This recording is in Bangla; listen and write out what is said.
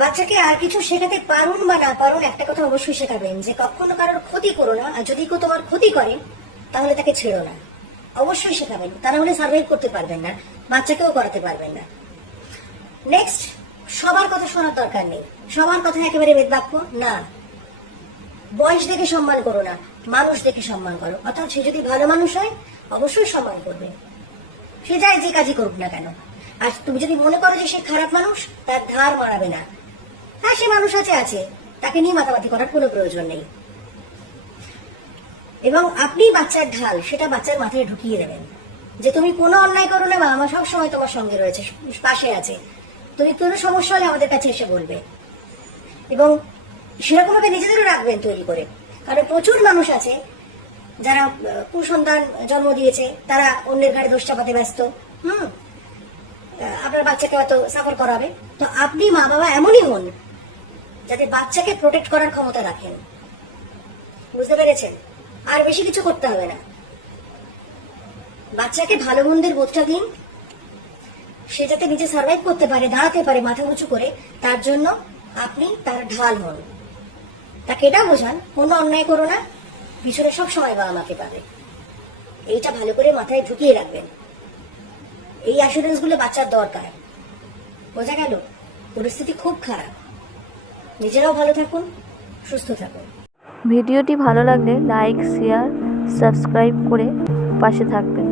বাচ্চাকে আর কিছু শেখাতে পারুন বা না পারুন, একটা কথা অবশ্যই শেখাবেন যে কখনো কারোর ক্ষতি করো না, আর যদি কেউ তোমার ক্ষতি করে, তাহলে তাকে ছেড়ো না। অবশ্যই শেখাবেন। তা না হলে সার্ভাইভ করতে পারবেন না, বাচ্চাকেও করাতে পারবেন না। নেক্সট সবার কথা শোনার দরকার নেই। সবার কথা একেবারে বেদবাক্য, না। বয়স দেখে সম্মান করো না, মানুষ দেখে সম্মান করো। অর্থাৎ সে যদি ভালো মানুষ হয়, অবশ্যই সম্মান করবে। সে যায় যে কাজই করুক না কেন। আর তুমি যদি মনে করো যে সে খারাপ মানুষ, তার ধার মারাবে না। হ্যাঁ সে মানুষ আছে আছে। তাকে নিয়ে মাতামাতি করার কোনো প্রয়োজন নেই। এবং আপনি বাচ্চার ঢাল, সেটা বাচ্চার মাথায় ঢুকিয়ে দেবেন। যে তুমি কোনো অন্যায় করো না, মা, আমার সবসময় তোমার সঙ্গে রয়েছে, পাশে আছে। তুমি কোনো সমস্যা হলে আমাদের কাছে এসে বলবে। এবং সেরকম ভাবে নিজেদেরও রাখবেন তৈরি করে। কারণ প্রচুর মানুষ আছে, যারা কুসন্তান জন্ম দিয়েছে, তারা অন্যের ঘাড়ে দোষ চাপাতে ব্যস্ত। হুম? আপনার বাচ্চাকে হয়তো সাফার করাবে। তো আপনি মা বাবা এমনই হন যাতে বাচ্চাকে প্রোটেক্ট করার ক্ষমতা রাখেন। বুঝতে পেরেছেন? আর বেশি কিছু করতে হবে না। বাচ্চাকে ভালো মন্দের বোধটা দিন। সে যাতে নিজে সার্ভাইভ করতে পারে, দাঁড়াতে পারে মাথা উঁচু করে, তার জন্য আপনি তার ঢাল হন। তাকে এটা বোঝান কোনো অন্যায় করো না। পিছনে সব সময় বাবা মাকে পাবে। এইটা ভালো করে মাথায় ঢুকিয়ে রাখবেন। এই অ্যাসুরেন্সগুলো বাচ্চার দরকার। বোঝা গেল? পরিস্থিতি খুব খারাপ। নিজেরাও ভালো থাকুন সুস্থ থাকুন। ভিডিওটি ভালো লাগলে লাইক শেয়ার সাবস্ক্রাইব করে পাশে থাকবেন।